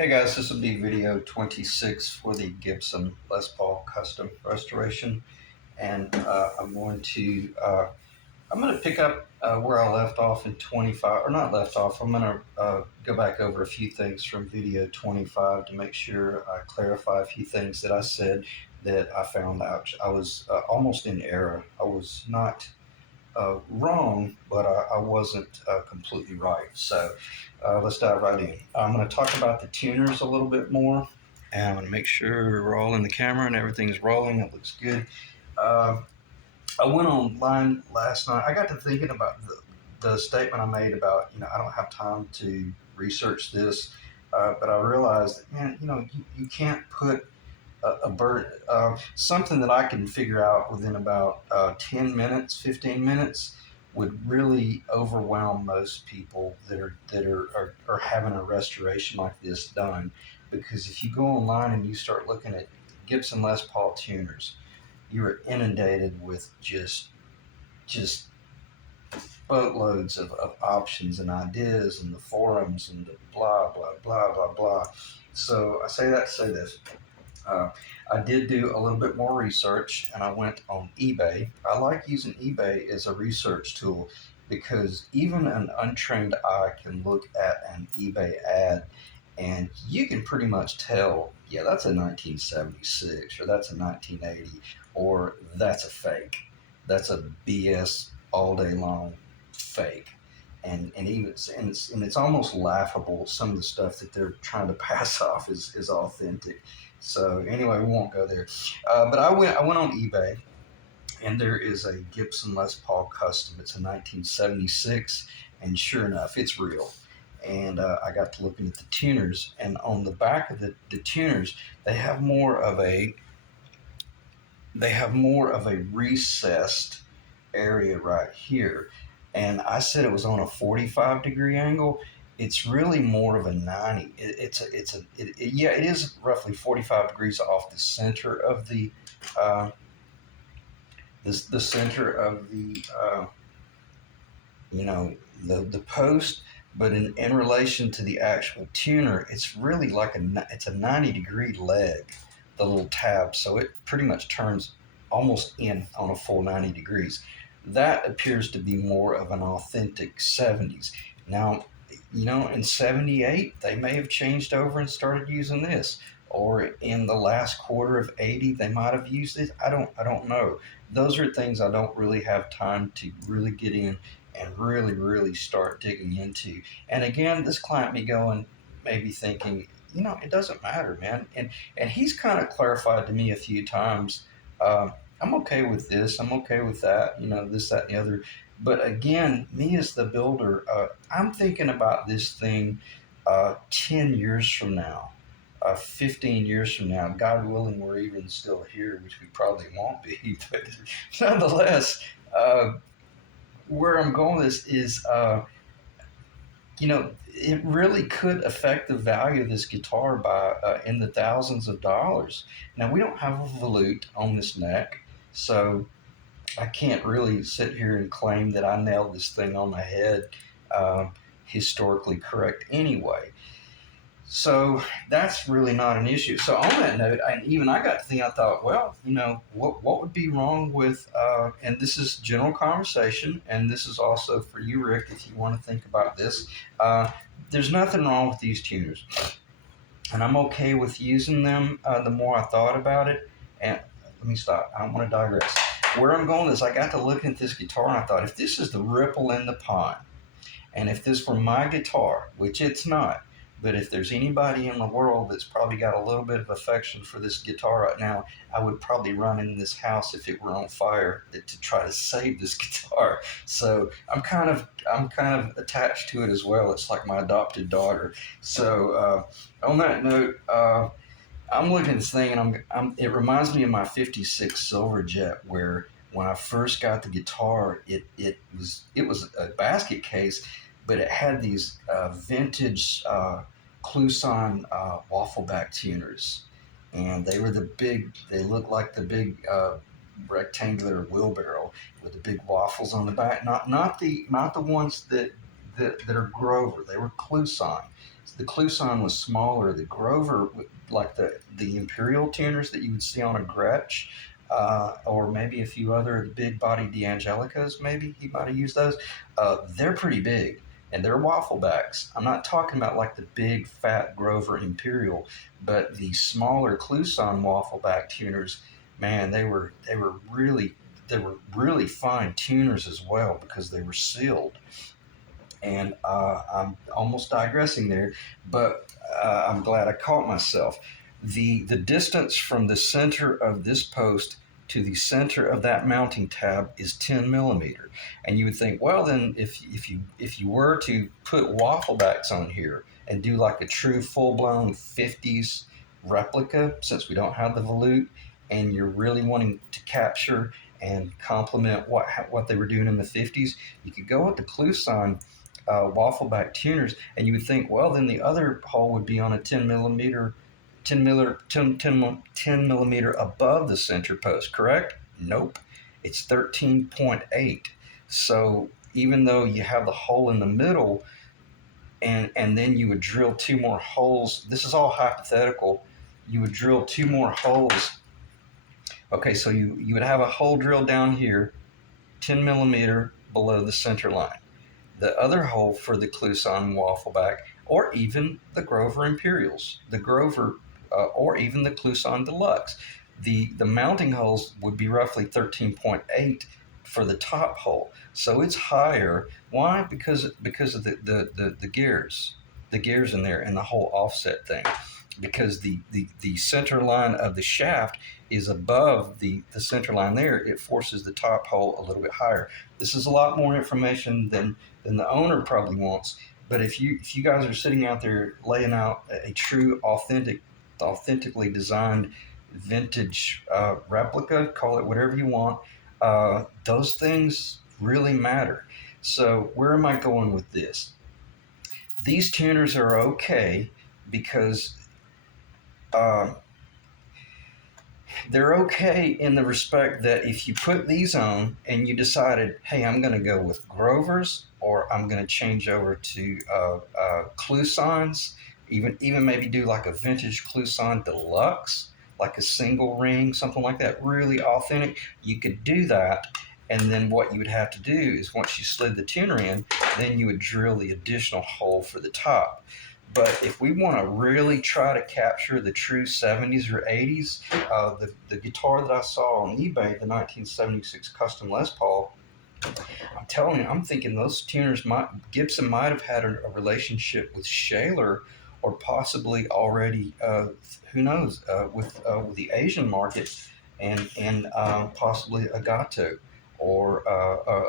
Hey guys, this will be video 26 for the Gibson Les Paul Custom Restoration, and I'm going to pick up where I left off in 25, or not left off. I'm going to go back over a few things from video 25 to make sure I clarify a few things that I said that I found out I was almost in error. I was not wrong, but I wasn't completely right. So let's dive right in. I'm going to talk about the tuners a little bit more, and I'm going to make sure we're all in the camera and everything's rolling. It looks good. Uh, I went online last night. I got to thinking about the statement I made about, I don't have time to research this, but I realized that, man, you can't put a bird, something that I can figure out within about 10 minutes, 15 minutes would really overwhelm most people that are having a restoration like this done. Because if you go online and you start looking at Gibson Les Paul tuners, you are inundated with just boatloads of options and ideas and the forums and the blah blah blah blah blah. So I say that to say this. Uh, I did do a little bit more research and I went on eBay. I like using eBay as a research tool because even an untrained eye can look at an eBay ad and you can pretty much tell, yeah, that's a 1976 or that's a 1980 or that's a fake. That's a BS all day long fake. And it's almost laughable, some of the stuff that they're trying to pass off is authentic. So anyway, we won't go there. But I went on eBay, and there is a Gibson Les Paul Custom. It's a 1976, and sure enough, it's real. And I got to looking at the tuners, and on the back of the tuners, they have more of a recessed area right here. And I said it was on a 45-degree angle. It's really more of a 90. Yeah, it is roughly 45 degrees off the center of uh, the center of the post, but in relation to the actual tuner, it's really like it's a 90-degree leg, the little tab, so it pretty much turns almost in on a full 90 degrees. That appears to be more of an authentic 70s. Now, in 78, they may have changed over and started using this. Or in the last quarter of 80, they might have used it. I don't know. Those are things I don't really have time to really get in and really, really start digging into. And again, this client me going, maybe thinking, it doesn't matter, man. And he's kind of clarified to me a few times. I'm okay with this. I'm okay with that. This, that, and the other. But again, me as the builder, I'm thinking about this thing 10 years from now, 15 years from now. God willing, we're even still here, which we probably won't be. But nonetheless, where I'm going with this is, it really could affect the value of this guitar by in the thousands of dollars. Now, we don't have a volute on this neck, so I can't really sit here and claim that I nailed this thing on the head historically correct anyway. So that's really not an issue. So on that note, I got to think, I thought, well, what would be wrong with, and this is general conversation, and this is also for you, Rick, if you want to think about this. There's nothing wrong with these tuners, and I'm okay with using them the more I thought about it. And let me stop. I don't want to digress. Where I'm going is I got to look at this guitar, and I thought, if this is the ripple in the pond, and if this were my guitar, which it's not, but if there's anybody in the world that's probably got a little bit of affection for this guitar right now, I would probably run in this house if it were on fire to try to save this guitar. So I'm kind of attached to it as well. It's like my adopted daughter. So on that note, I'm looking at this thing, and it reminds me of my '56 Silverjet, where when I first got the guitar, it was a basket case, but it had these vintage Kluson waffle back tuners, and they were they looked like the big rectangular wheelbarrow with the big waffles on the back. Not the ones that are Grover. They were Kluson. The Cluson was smaller. The Grover, like the Imperial tuners that you would see on a Gretsch, or maybe a few other big body D'Angelicas, maybe he might have used those. They're pretty big and they're waffle backs. I'm not talking about like the big fat Grover Imperial, but the smaller Cluson waffle back tuners, man, they were really fine tuners as well because they were sealed. And I'm almost digressing there, but I'm glad I caught myself. The distance from the center of this post to the center of that mounting tab is 10 millimeter, and you would think, well, then if you were to put waffle backs on here and do like a true full blown 50s replica, since we don't have the volute, and you're really wanting to capture and complement what they were doing in the 50s, you could go with the Cluson waffleback tuners, and you would think, well, then the other hole would be on a 10 millimeter, 10 millimeter above the center post, correct? Nope, it's 13.8. So even though you have the hole in the middle, and then you would drill two more holes. This is all hypothetical. You would drill two more holes. Okay, so you would have a hole drilled down here, 10 millimeter below the center line. The other hole for the Cluson Waffleback, or even the Grover Imperials, the Grover, or even the Cluson Deluxe. The mounting holes would be roughly 13.8 for the top hole, so it's higher. Why? Because of the gears in there, and the whole offset thing. Because the center line of the shaft is above the center line there, it forces the top hole a little bit higher. This is a lot more information than the owner probably wants. But if you guys are sitting out there laying out a true authentically designed vintage replica, call it whatever you want, those things really matter. So where am I going with this? These tuners are okay because uh, they're okay in the respect that if you put these on and you decided, hey, I'm going to go with Grovers, or I'm going to change over to Clusons, even maybe do like a vintage Cluson Deluxe, like a single ring, something like that, really authentic, you could do that. And then what you would have to do is once you slid the tuner in, then you would drill the additional hole for the top. But if we want to really try to capture the true 70s or 80s, the guitar that I saw on eBay, the 1976 Custom Les Paul, I'm telling you, I'm thinking those tuners Gibson might have had a relationship with Shaler, or possibly already, who knows, with the Asian market, and possibly a Gato or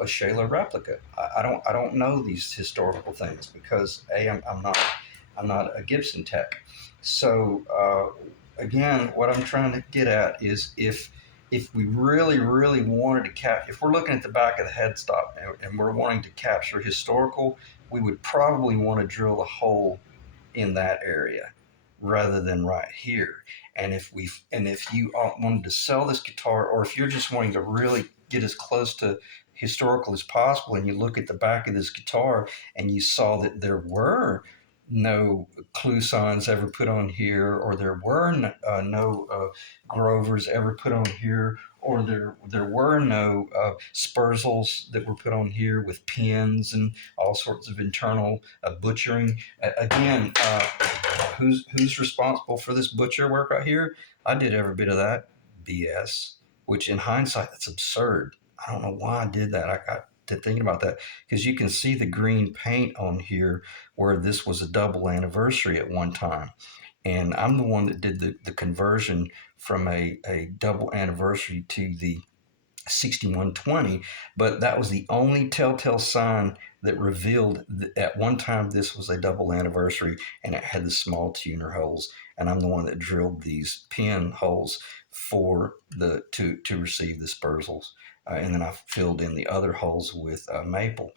a Shaler replica. I don't know these historical things because I'm not a Gibson tech. So again, what I'm trying to get at is if we really, really wanted to if we're looking at the back of the headstock and we're wanting to capture historical, we would probably want to drill a hole in that area rather than right here. And if you wanted to sell this guitar, or if you're just wanting to really get as close to historical as possible, and you look at the back of this guitar and you saw that there were no Clusons ever put on here, or there were no Grovers ever put on here, or there were no Spurzels that were put on here with pins and all sorts of internal butchering. Again, who's responsible for this butcher work right here? I did every bit of that BS, which in hindsight, that's absurd. I don't know why I did that. I got to thinking about that because you can see the green paint on here where this was a double anniversary at one time. And I'm the one that did the conversion from a double anniversary to the 6120, but that was the only telltale sign that revealed that at one time this was a double anniversary, and it had the small tuner holes, and I'm the one that drilled these pin holes for the to receive the Spurzels. And then I filled in the other holes with maple.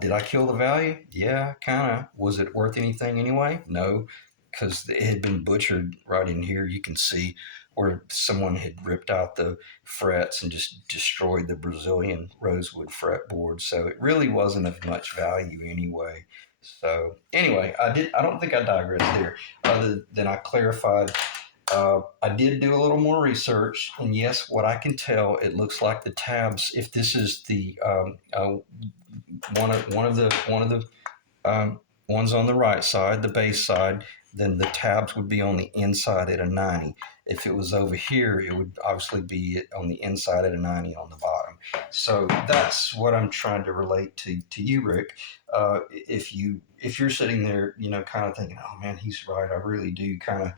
Did I kill the value? Yeah, kind of. Was it worth anything anyway? No, because it had been butchered right in here. You can see where someone had ripped out the frets and just destroyed the Brazilian rosewood fretboard. So it really wasn't of much value anyway. So anyway, I don't think I digressed there, other than I clarified. I did do a little more research, and yes, what I can tell, it looks like the tabs. If this is the one of the ones on the right side, the base side, then the tabs would be on the inside at a 90. If it was over here, it would obviously be on the inside at a 90 on the bottom. So that's what I'm trying to relate to you, Rick. If you're sitting there, kind of thinking, oh man, he's right. I really do kind of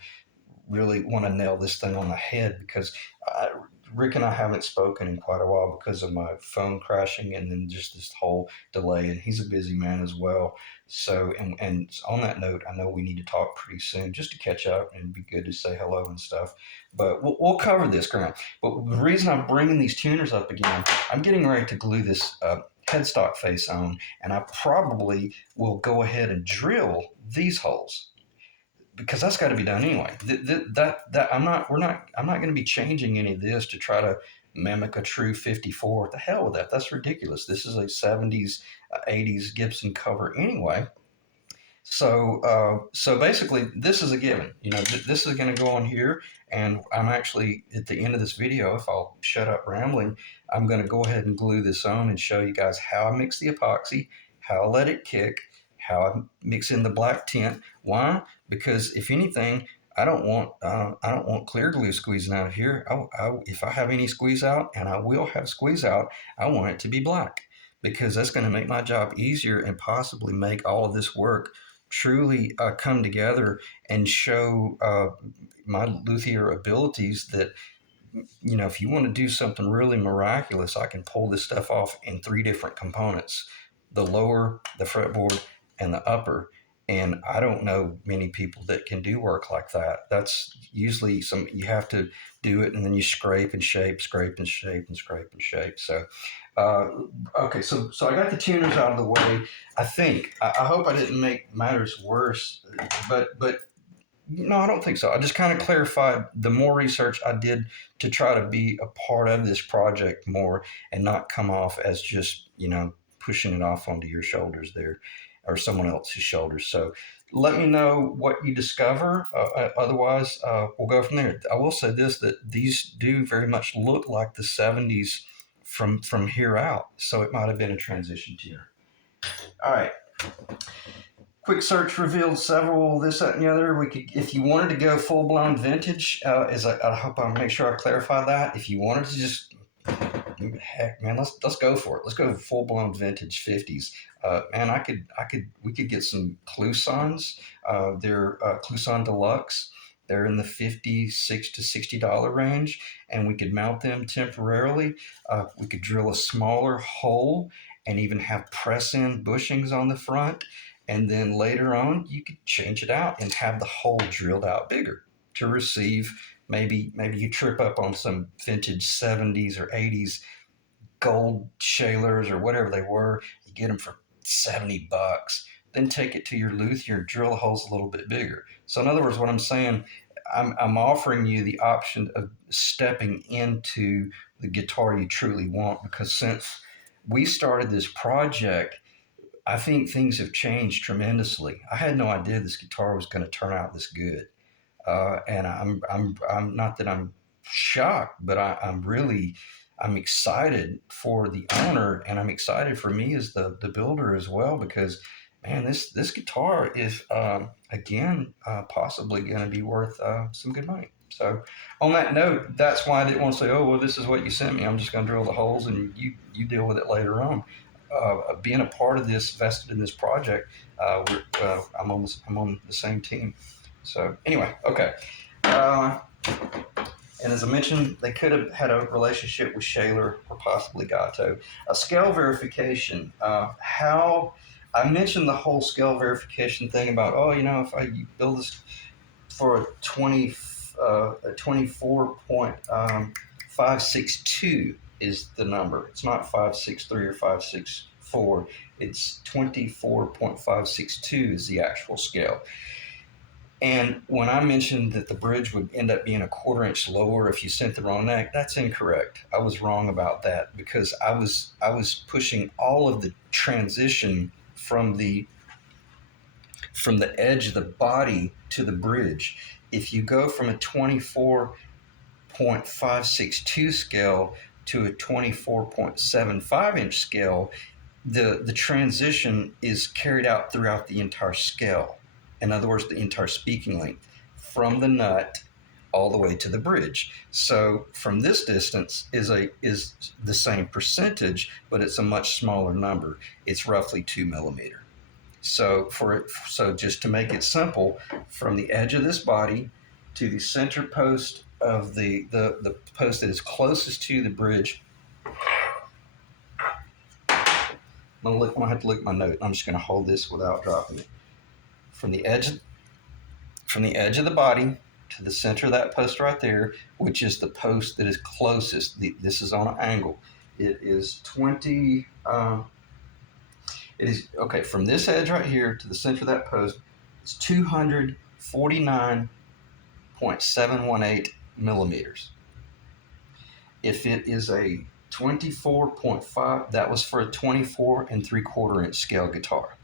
really want to nail this thing on the head because I, Rick and I haven't spoken in quite a while because of my phone crashing and then just this whole delay. And he's a busy man as well. So, and on that note, I know we need to talk pretty soon just to catch up and be good to say hello and stuff. But we'll cover this ground. But the reason I'm bringing these tuners up again, I'm getting ready to glue this headstock face on, and I probably will go ahead and drill these holes because that's got to be done anyway. I'm not going to be changing any of this to try to mimic a true 54. What the hell with that? That's ridiculous. This is a 70s, 80s Gibson cover anyway. So basically, this is a given. This is going to go on here, and I'm actually at the end of this video. If I'll shut up rambling, I'm going to go ahead and glue this on and show you guys how I mix the epoxy, how I let it kick, how I mix in the black tint. Why? Because if anything, I don't want clear glue squeezing out of here. If I have any squeeze out, and I will have squeeze out, I want it to be black because that's going to make my job easier and possibly make all of this work truly come together and show my luthier abilities that, if you want to do something really miraculous, I can pull this stuff off in three different components: the lower, the fretboard, and the upper. And I don't know many people that can do work like that. That's usually you have to do it and then you scrape and shape, scrape and shape, and scrape and shape. So, uh, okay, so I got the tuners out of the way. I hope I didn't make matters worse, but no, I don't think so. I just kind of clarified the more research I did to try to be a part of this project more and not come off as just, pushing it off onto your shoulders there or someone else's shoulders. So let me know what you discover. Otherwise, we'll go from there. I will say this, that these do very much look like the 70s from here out. So it might have been a transition year. All right. Quick search revealed several this, that, and the other. We could, if you wanted to go full blown vintage, I hope I make sure I clarify that. If you wanted to just, heck, man, let's go for it. Let's go full blown vintage 50s. Man, we could get some Clusons. They're Cluson Deluxe. They're in the $56 to $60 range, and we could mount them temporarily. We could drill a smaller hole and even have press-in bushings on the front. And then later on, you could change it out and have the hole drilled out bigger to receive. Maybe you trip up on some vintage 70s or 80s gold shalers or whatever they were. You get them for $70. Then take it to your luthier and drill the holes a little bit bigger. So in other words, what I'm saying, I'm offering you the option of stepping into the guitar you truly want, because since we started this project, I think things have changed tremendously. I had no idea this guitar was going to turn out this good, and I'm not that I'm shocked, but I'm excited for the owner, and I'm excited for me as the builder as well, because man, this guitar is again possibly going to be worth some good money. So, on that note, that's why I didn't want to say, "Oh, well, this is what you sent me. I'm just going to drill the holes, and you deal with it later on." Being a part of this, vested in this project, I'm on the same team. So anyway, okay. And as I mentioned, they could have had a relationship with Shaler or possibly Gato. A scale verification. How I mentioned the whole scale verification thing about, if you build this for a 24.562 is the number. It's not 563 or 564. It's 24.562 is the actual scale. And when I mentioned that the bridge would end up being a quarter-inch lower if you sent the wrong neck, that's incorrect. I was wrong about that because I was pushing all of the transition from the from the edge of the body to the bridge. If you go from a 24.562 scale to a 24.75 inch scale, the transition is carried out throughout the entire scale. In other words, the entire speaking length from the nut all the way to the bridge. So from this distance is the same percentage, but it's a much smaller number. It's roughly 2 millimeter. So just to make it simple, from the edge of this body to the center post of the post that is closest to the bridge. I'm gonna have to look at my note. I'm just gonna hold this without dropping it. From the edge of the body to the center of that post right there, which is the post that is closest. This is on an angle. It is 20. It is okay from this edge right here to the center of that post. It's 249.718 millimeters. If it is a 24.5, that was for a 24 3/4 inch scale guitar.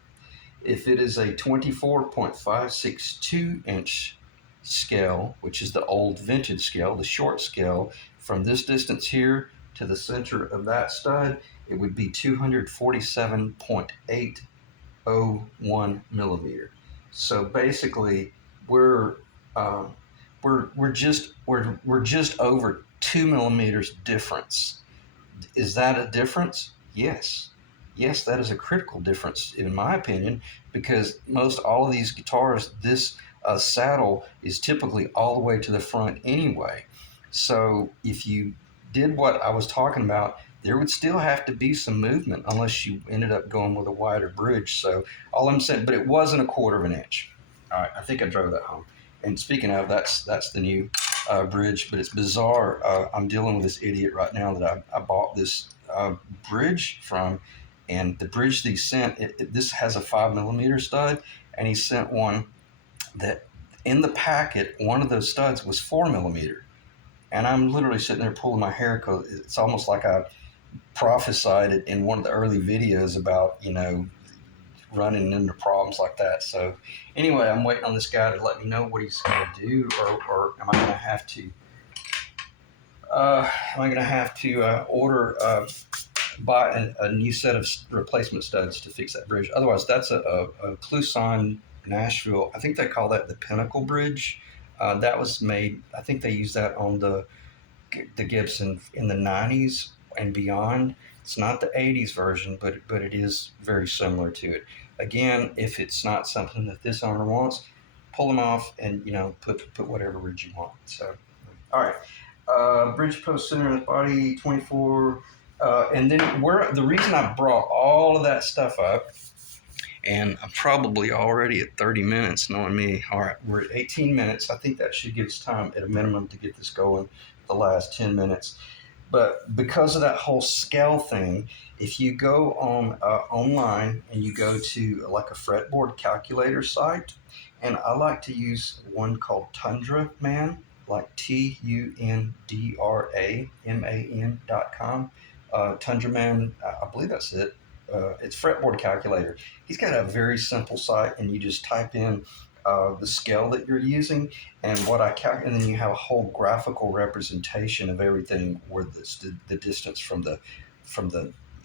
If it is a 24.562 inch scale, which is the old vintage scale, the short scale, from this distance here to the center of that stud, it would be 247.801 millimeter. So basically, we're just over 2 millimeters difference. Is that a difference? Yes. Yes, that is a critical difference in my opinion, because most all of these guitars, this saddle is typically all the way to the front anyway. So if you did what I was talking about, there would still have to be some movement unless you ended up going with a wider bridge. So all I'm saying, but it wasn't a 1/4 inch. All right, I think I drove that home. And speaking of, that's the new bridge, but it's bizarre. I'm dealing with this idiot right now that I bought this bridge from, and the bridge that he sent, this has a 5 millimeter stud, and he sent one that in the packet, one of those studs was 4 millimeter. And I'm literally sitting there pulling my hair because it's almost like I prophesied it in one of the early videos about, running into problems like that. So anyway, I'm waiting on this guy to let me know what he's going to do, or am I going to have to order buy a new set of replacement studs to fix that bridge? Otherwise, that's a Kluson Nashville. I think they call that the Pinnacle Bridge. That was made. I think they used that on the Gibson in the 90s and beyond. It's not the 80s version, but it is very similar to it. Again, if it's not something that this owner wants, pull them off and put whatever bridge you want. So, all right, bridge post center of the body 24, and then the reason I brought all of that stuff up, and I'm probably already at 30 minutes, knowing me. All right, we're at 18 minutes. I think that should give us time at a minimum to get this going the last 10 minutes. But because of that whole scale thing, if you go on online and you go to like a fretboard calculator site, and I like to use one called Tundra Man, like TundraMan.com. Tundra Man, I believe that's it. It's fretboard calculator. He's got a very simple site, and you just type in the scale that you're using and and then you have a whole graphical representation of everything, where the distance from the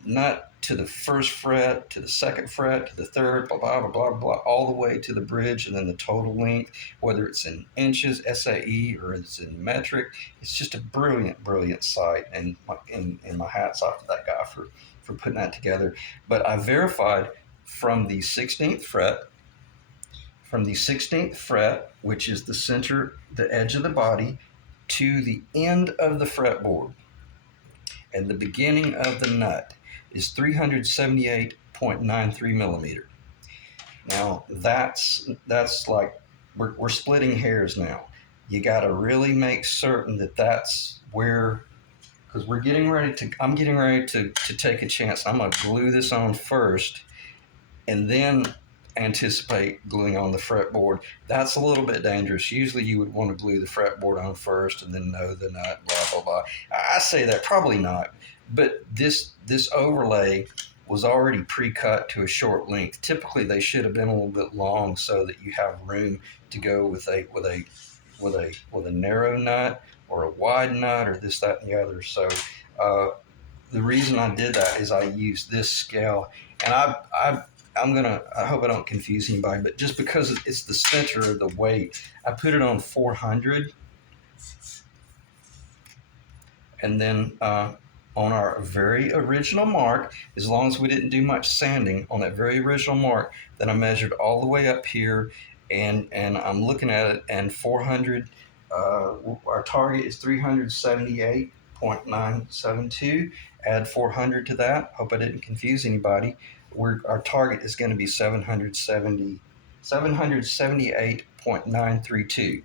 nut to the first fret to the second fret to the third, blah blah blah blah blah, all the way to the bridge, and then the total length, whether it's in inches SAE or it's in metric. It's just a brilliant site, and my hat's off to that guy for putting that together. But I verified from the 16th fret, which is the edge of the body, to the end of the fretboard, and the beginning of the nut is 378.93 millimeter. Now that's like we're splitting hairs now. You got to really make certain that that's where, because I'm getting ready to take a chance. I'm gonna glue this on first, and then anticipate gluing on the fretboard. That's a little bit dangerous. Usually you would want to glue the fretboard on first and then know the nut, blah blah blah. I say that, probably not, but this overlay was already pre-cut to a short length. Typically, they should have been a little bit long so that you have room to go with a narrow nut or a wide nut or this, that, and the other. So the reason I did that is I used this scale, and I hope I don't confuse anybody, but just because it's the center of the weight, I put it on 400, and then on our very original mark, as long as we didn't do much sanding on that very original mark, then I measured all the way up here, and I'm looking at it, and 400, our target is 378.972. Add 400 to that. Hope I didn't confuse anybody. Our target is going to be 778.932.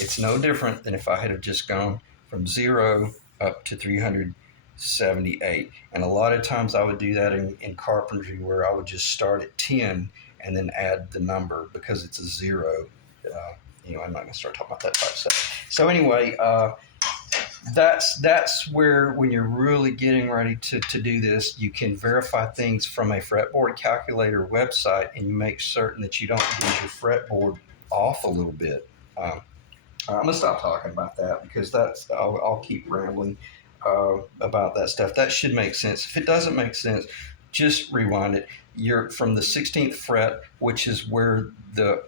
It's no different than if I had just gone from 0 up to 378. And a lot of times I would do that in carpentry, where I would just start at 10 and then add the number because it's a 0. I'm not going to start talking about that 5 seconds. So anyway, that's where, when you're really getting ready to do this, you can verify things from a fretboard calculator website, and you make certain that you don't use your fretboard off a little bit. I'm gonna stop talking about that because I'll keep rambling about that stuff. That should make sense. If it doesn't make sense, just rewind it. You're from the 16th fret, which is where I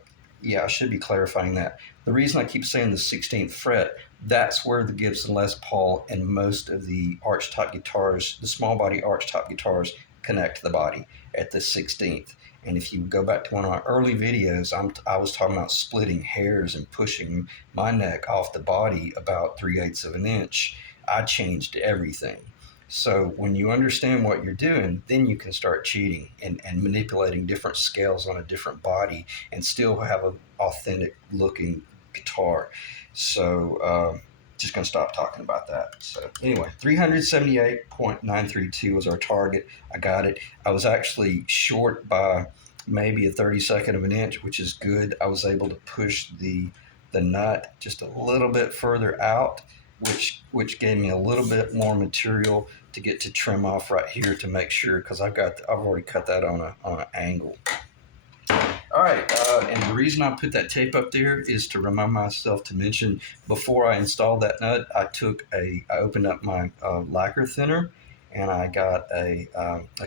should be clarifying that. The reason I keep saying the 16th fret, that's where the Gibson Les Paul and most of the archtop guitars, the small body archtop guitars, connect to the body at the 16th. And if you go back to one of my early videos, I was talking about splitting hairs and pushing my neck off the body about 3/8 of an inch. I changed everything. So when you understand what you're doing, then you can start cheating and manipulating different scales on a different body and still have an authentic looking guitar. So just going to stop talking about that. So anyway, 378.932 was our target. I got it. I was actually short by maybe a 32nd of an inch, which is good. I was able to push the nut just a little bit further out, which gave me a little bit more material to get to trim off right here to make sure, because I've already cut that on an angle. All right, and the reason I put that tape up there is to remind myself to mention, before I installed that nut, I opened up my lacquer thinner, and I got a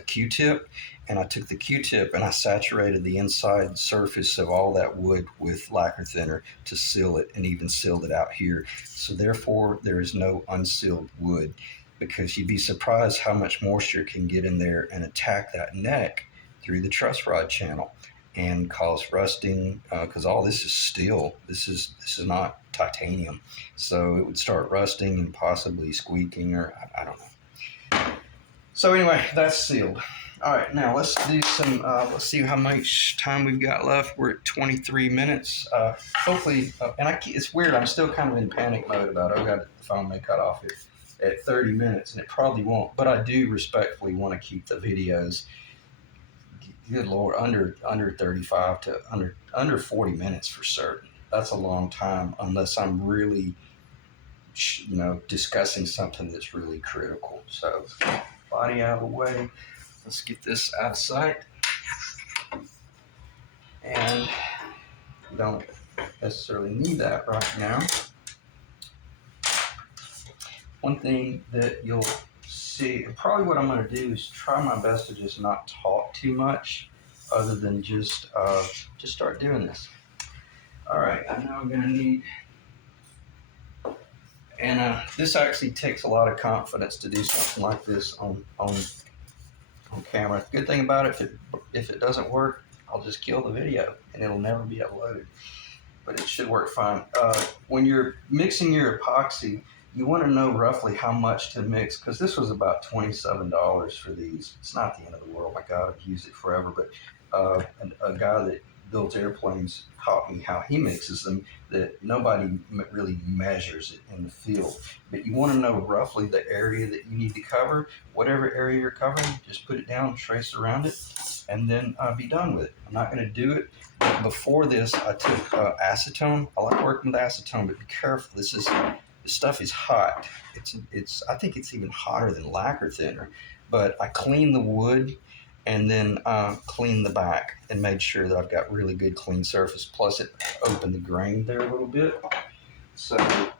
Q-tip, and I took the Q-tip and I saturated the inside surface of all that wood with lacquer thinner to seal it, and even sealed it out here. So therefore, there is no unsealed wood, because you'd be surprised how much moisture can get in there and attack that neck through the truss rod channel and cause rusting, because all this is steel. This is not titanium, so it would start rusting and possibly squeaking, or I don't know. So anyway, that's sealed. All right, now let's do some. Let's see how much time we've got left. We're at 23 minutes. Hopefully, it's weird. I'm still kind of in panic mode about the phone may cut off at 30 minutes, and it probably won't. But I do respectfully want to keep the videos, good Lord, under 35 to under 40 minutes for certain. That's a long time, unless I'm really, discussing something that's really critical. So, body out of the way. Let's get this out of sight. And don't necessarily need that right now. One thing that you'll see, and probably what I'm going to do, is try my best to just not talk too much, other than just start doing this. All right, I know I'm going to need, and this actually takes a lot of confidence to do something like this on camera. Good thing about it, if it doesn't work, I'll just kill the video and it'll never be uploaded. But it should work fine. When you're mixing your epoxy, you want to know roughly how much to mix, because this was about $27 for these. It's not the end of the world. My God, I've used it forever. But a guy that builds airplanes taught me how he mixes them, that nobody really measures it in the field. But you want to know roughly the area that you need to cover. Whatever area you're covering, just put it down, trace around it, and then be done with it. I'm not going to do it. Before this, I took acetone. I like working with acetone, but be careful. This stuff is hot. I think it's even hotter than lacquer thinner. but I cleaned the wood and then cleaned the back and made sure that I've got really good clean surface. Plus, it opened the grain there a little bit. So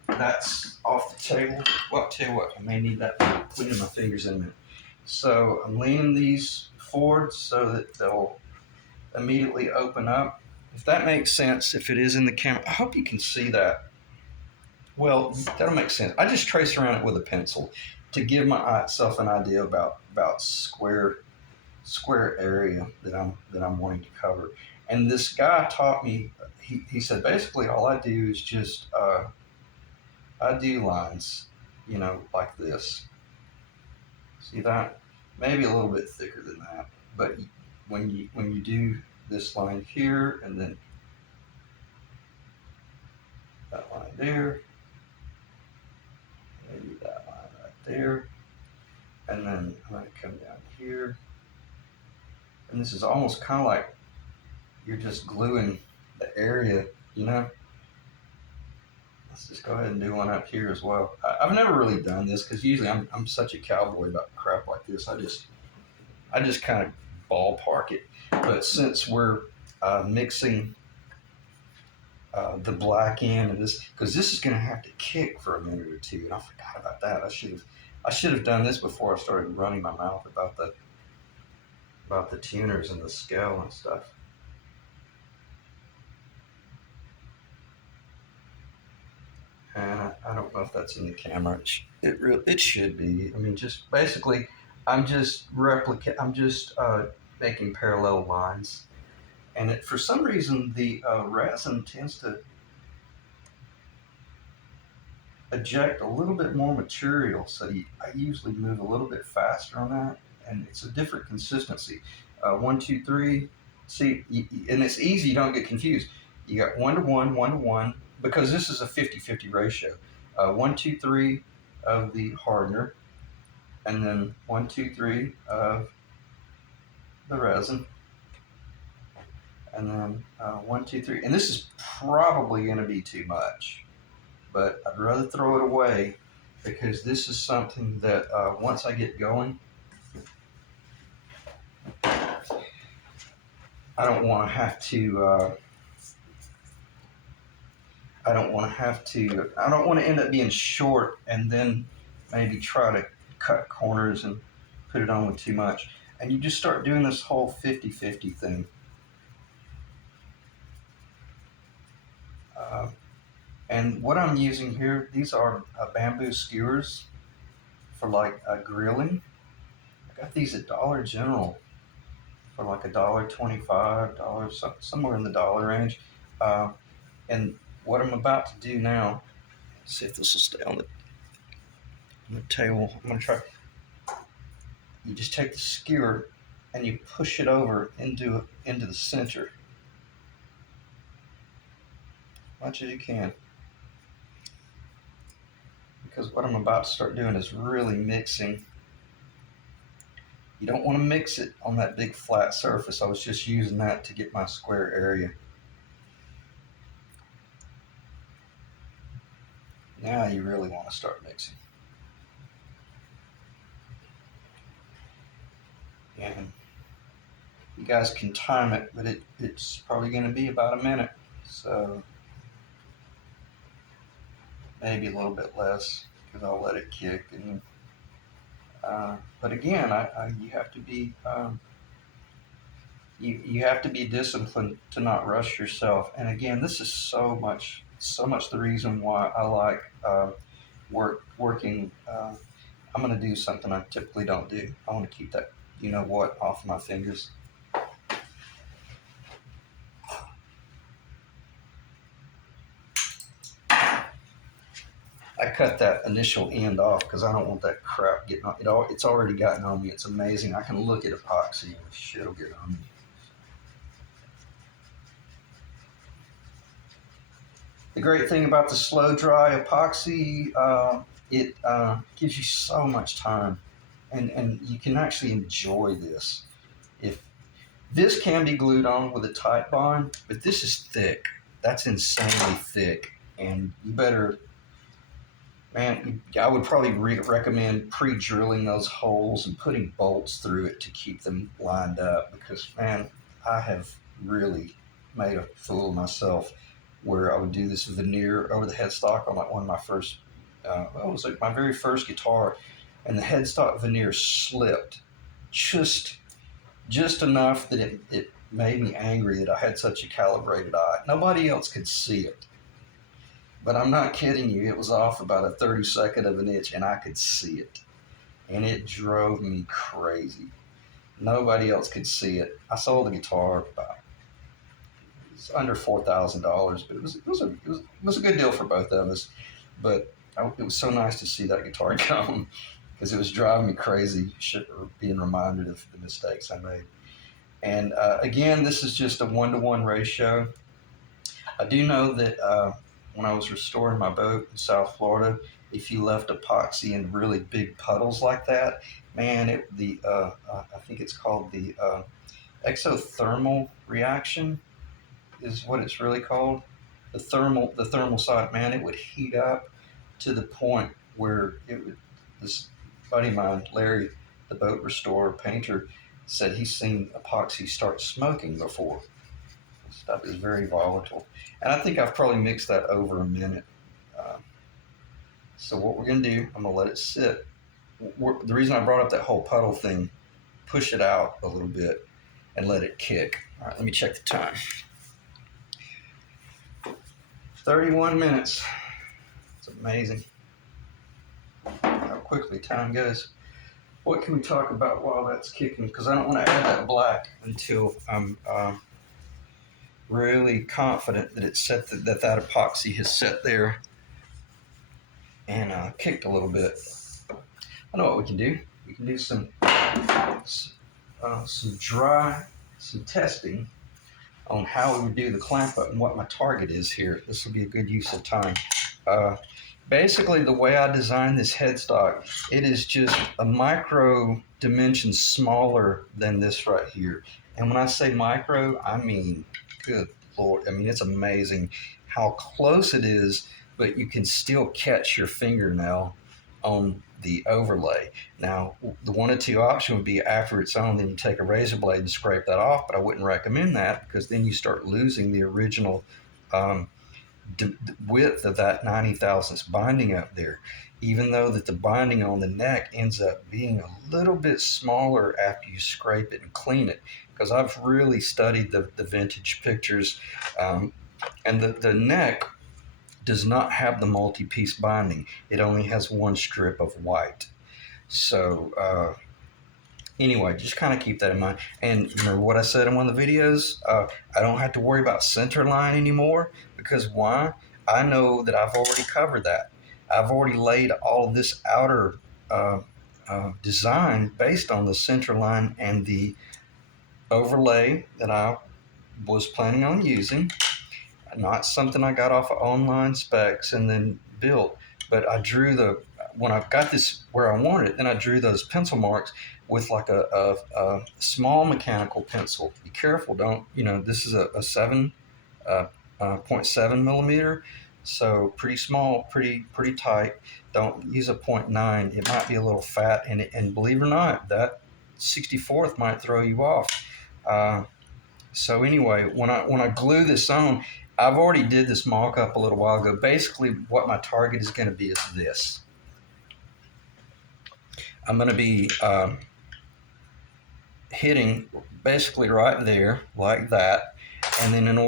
that's off the table. Well, I'll tell you what, I may need that cleaning my fingers in a minute. So I'm leaning these forward so that they'll immediately open up. If that makes sense, if it is in the camera, I hope you can see that. Well, that'll make sense. I just trace around it with a pencil to give myself an idea about square area that I'm wanting to cover. And this guy taught me. He said basically all I do is just I do lines, like this. See that? Maybe a little bit thicker than that. But when you do this line here and then that line there, maybe that line right there, and then I'm going to come down here. And this is almost kind of like you're just gluing the area, Let's just go ahead and do one up here as well. I've never really done this because usually I'm such a cowboy about crap like this. I just kind of ballpark it. But since we're mixing the black in and this, because this is going to have to kick for a minute or two, and I forgot about that. I should have done this before I started running my mouth about the tuners and the scale and stuff. And I don't know if that's in the camera. It should be. I mean, just basically, I'm just making parallel lines, and for some reason the resin tends to eject a little bit more material. So I usually move a little bit faster on that, and it's a different consistency. 1, 2, 3. See, and it's easy. You don't get confused. You got 1 to 1, 1 to 1, because this is a 50-50 ratio. 1, 2, 3 of the hardener, and then 1, 2, 3 of the resin, and then 1, 2, 3. And this is probably going to be too much, but I'd rather throw it away because this is something that once I get going, I don't want to have to. I don't want to end up being short and then maybe try to cut corners and put it on with too much. And you just start doing this whole 50-50 thing. And what I'm using here, these are bamboo skewers for like grilling. I got these at Dollar General for like $1.25, somewhere in the dollar range. And what I'm about to do now, see if this will stay on the table. I'm going to try. You just take the skewer and you push it over into the center as much as you can. Because what I'm about to start doing is really mixing. You don't want to mix it on that big flat surface. I was just using that to get my square area. Now you really want to start mixing. And you guys can time it, but it's probably going to be about a minute. So maybe a little bit less because I'll let it kick. And but again, you have to be you have to be disciplined to not rush yourself. And again, this is so much the reason why I like working. I'm going to do something I typically don't do. I want to keep that what off my fingers. I cut that initial end off because I don't want that crap getting on. It's already gotten on me. It's amazing. I can look at epoxy and shit'll get on me. The great thing about the slow dry epoxy, it gives you so much time, and you can actually enjoy this. If this can be glued on with a tight bond, but this is thick. That's insanely thick, and you better Man, I would probably recommend pre-drilling those holes and putting bolts through it to keep them lined up because, man, I have really made a fool of myself where I would do this veneer over the headstock on like one of my first, well, it was like my very first guitar, and the headstock veneer slipped just just enough that it made me angry that I had such a calibrated eye. Nobody else could see it. But I'm not kidding you, it was off about a 32nd of an inch and I could see it. And it drove me crazy. Nobody else could see it. I sold the guitar about it's under $4,000, but it was a good deal for both of us. But it was so nice to see that guitar gone because it was driving me crazy being reminded of the mistakes I made. And again, this is just a 1-to-1 ratio. I do know that when I was restoring my boat in South Florida, if you left epoxy in really big puddles like that, man, I think it's called the exothermal reaction is what it's really called. The thermal side, man, it would heat up to the point where it would. This buddy of mine, Larry, the boat restorer painter, said he's seen epoxy start smoking before. Stuff is very volatile. And I think I've probably mixed that over a minute. Uh, so what we're going to do, I'm going to let it sit. The reason I brought up that whole puddle thing, push it out a little bit and let it kick. All right, let me check the time. 31 minutes. It's amazing how quickly time goes. What can we talk about while that's kicking? Because I don't want to add that black until I'm really confident that it's set that epoxy has set there and kicked a little bit. I know what we can do. We can do some testing on how we would do the clamp up and what my target is here. This will be a good use of time. Basically, the way I designed this headstock, it is just a micro dimension smaller than this right here. And when I say micro, I mean, good Lord, I mean, it's amazing how close it is, but you can still catch your fingernail on the overlay. Now, the one of two option would be after it's on, then you take a razor blade and scrape that off, but I wouldn't recommend that because then you start losing the original width of that 90 thousandths binding up there, even though that the binding on the neck ends up being a little bit smaller after you scrape it and clean it, because I've really studied the vintage pictures, and the neck does not have the multi-piece binding. It only has one strip of white. So anyway, just kind of keep that in mind. And remember what I said in one of the videos, I don't have to worry about center line anymore, because why? I know that I've already covered that. I've already laid all of this outer design based on the center line and the overlay that I was planning on using. Not something I got off of online specs and then built, but I drew when I got this where I wanted it, then I drew those pencil marks with like a small mechanical pencil. Be careful, don't, this is a 7.7 millimeter, so pretty small, pretty tight. Don't use a 0.9. It might be a little fat, and believe it or not, that 64th might throw you off. So anyway, when I glue this on, I've already did this mock-up a little while ago. Basically, what my target is going to be is this. I'm going to be hitting basically right there, like that. And then and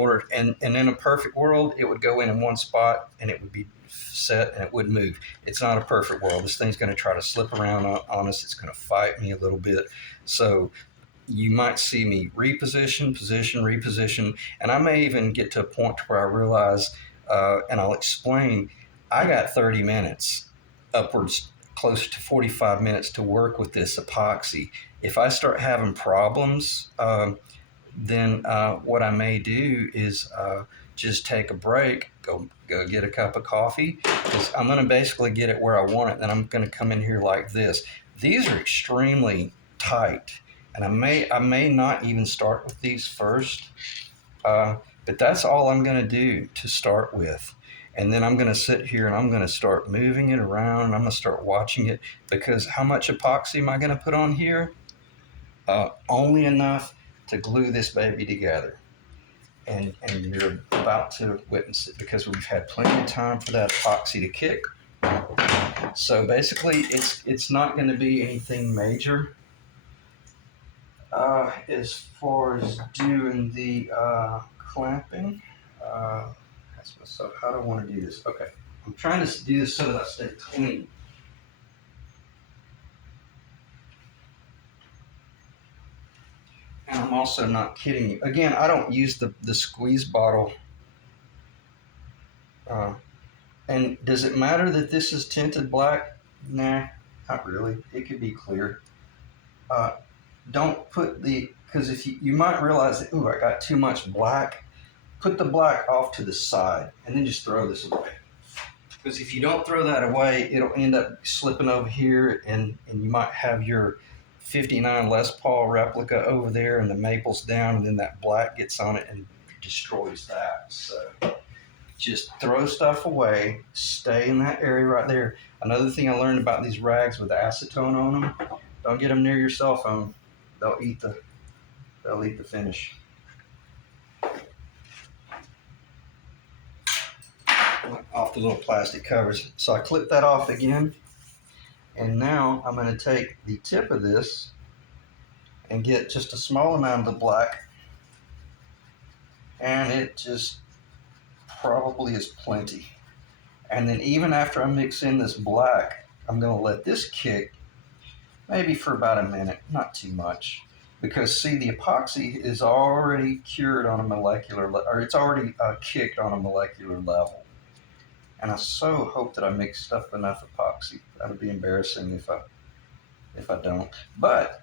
in a perfect world, it would go in one spot and it would be set and it wouldn't move. It's not a perfect world. This thing's going to try to slip around on us. It's going to fight me a little bit. So you might see me reposition, and I may even get to a point where I realize, and I'll explain, I got 30 minutes, upwards close to 45 minutes to work with this epoxy. If I start having problems, then what I may do is just take a break, go get a cup of coffee, because I'm going to basically get it where I want it, and I'm going to come in here like this. These are extremely tight. And I may not even start with these first, but that's all I'm going to do to start with. And then I'm going to sit here and I'm going to start moving it around and I'm going to start watching it, because how much epoxy am I going to put on here? Only enough to glue this baby together. And you're about to witness it, because we've had plenty of time for that epoxy to kick. So basically, it's not going to be anything major as far as doing the clamping. Ask myself, how do I want to do this? Okay, I'm trying to do this so that I stay clean. And I'm also not kidding you. Again, I don't use the squeeze bottle. And does it matter that this is tinted black? Nah, not really. It could be clear. Don't put because if you might realize that, ooh, I got too much black. Put the black off to the side and then just throw this away. Because if you don't throw that away, it'll end up slipping over here, and you might have your 59 Les Paul replica over there and the maples down, and then that black gets on it and destroys that. So just throw stuff away, stay in that area right there. Another thing I learned about these rags with acetone on them, don't get them near your cell phone. They'll eat the finish. Off the little plastic covers. So I clip that off again, and now I'm going to take the tip of this and get just a small amount of the black, and it just probably is plenty. And then even after I mix in this black, I'm going to let this kick maybe for about a minute, not too much, because see, the epoxy is already cured on a molecular or it's already kicked on a molecular level. And I so hope that I mixed up enough epoxy. That would be embarrassing if I don't. But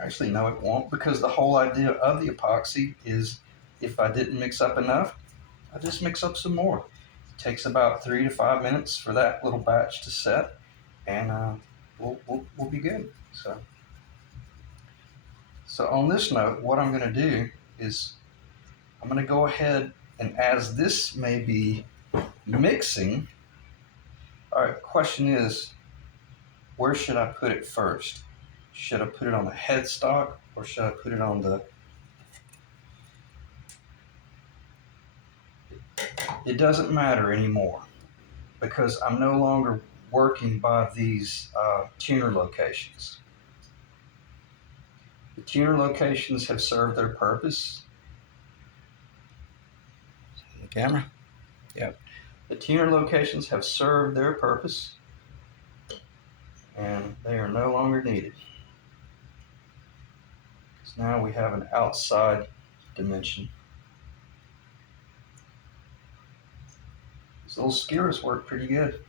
actually, no, it won't, because the whole idea of the epoxy is if I didn't mix up enough, I just mix up some more. It takes about 3 to 5 minutes for that little batch to set, and we'll be good. So on this note, what I'm going to do is I'm going to go ahead, and as this may be mixing, all right, the question is, where should I put it first? Should I put it on the headstock, or should I put it on the... It doesn't matter anymore, because I'm no longer working by these tuner locations. The tuner locations have served their purpose. The camera? Yep. The tuner locations have served their purpose, and they are no longer needed. Because now we have an outside dimension. These little skewers work pretty good.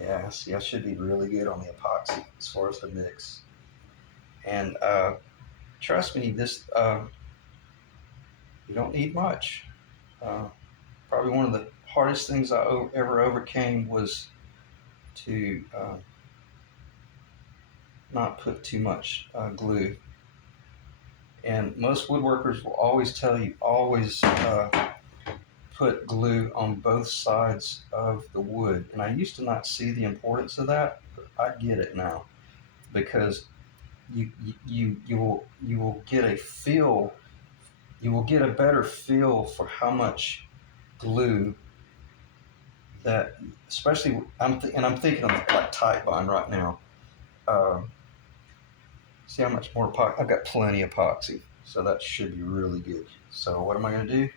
Yeah, see, I should be really good on the epoxy as far as the mix. And trust me, this you don't need much. Probably one of the hardest things I ever overcame was to not put too much glue. And most woodworkers will always tell you, always put glue on both sides of the wood. And I used to not see the importance of that, but I get it now, because you will get a feel, you will get a better feel for how much glue that, especially I'm thinking of like tight bond right now. See how much more epoxy? I've got plenty of epoxy, so that should be really good. So what am I going to do?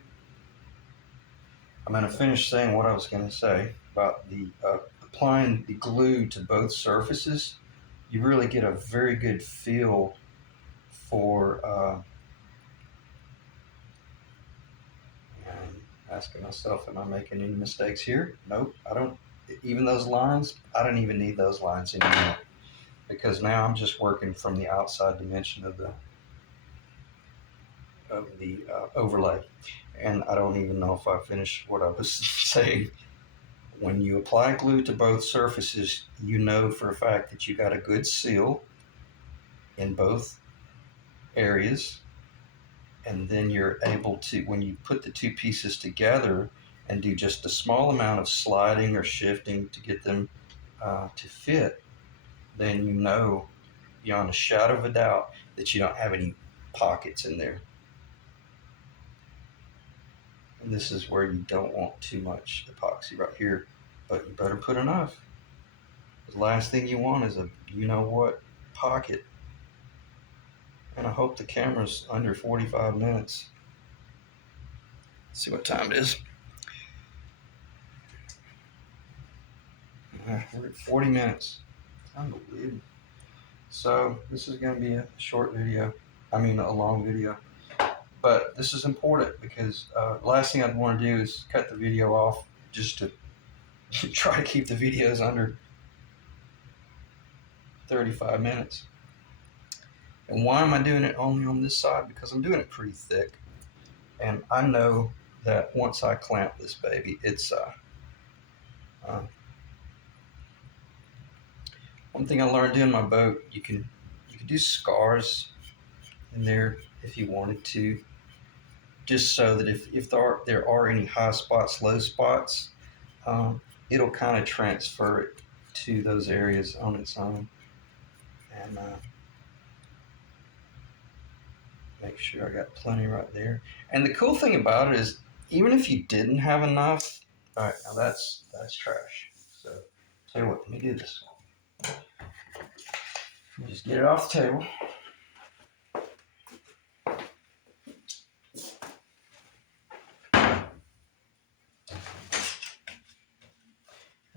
I'm going to finish saying what I was going to say about the applying the glue to both surfaces. You really get a very good feel for. I'm asking myself, am I making any mistakes here? Nope, I don't. Even those lines, I don't even need those lines anymore, because now I'm just working from the outside dimension of the overlay. And I don't even know if I finished what I was saying. When you apply glue to both surfaces, you know for a fact that you got a good seal in both areas, and then you're able to, when you put the two pieces together and do just a small amount of sliding or shifting to get them to fit, then you know beyond a shadow of a doubt that you don't have any pockets in there. And this is where you don't want too much epoxy right here, but you better put enough. The last thing you want is a you-know-what pocket. And I hope the camera's under 45 minutes. Let's see what time it is. We're at 40 minutes. Unbelievable. So this is going to be a short video. I mean, a long video. But this is important because the last thing I'd want to do is cut the video off just to try to keep the videos under 35 minutes. And why am I doing it only on this side? Because I'm doing it pretty thick. And I know that once I clamp this baby, it's one thing I learned doing my boat, you can do scars in there if you wanted to, just so that if there are any high spots, low spots, it'll kind of transfer it to those areas on its own. And make sure I got plenty right there. And the cool thing about it is, even if you didn't have enough, all right, now that's trash. So tell you what, let me do this. Just get it off the table.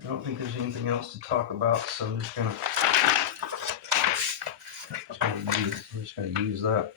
I don't think there's anything else to talk about, so I'm just gonna use that.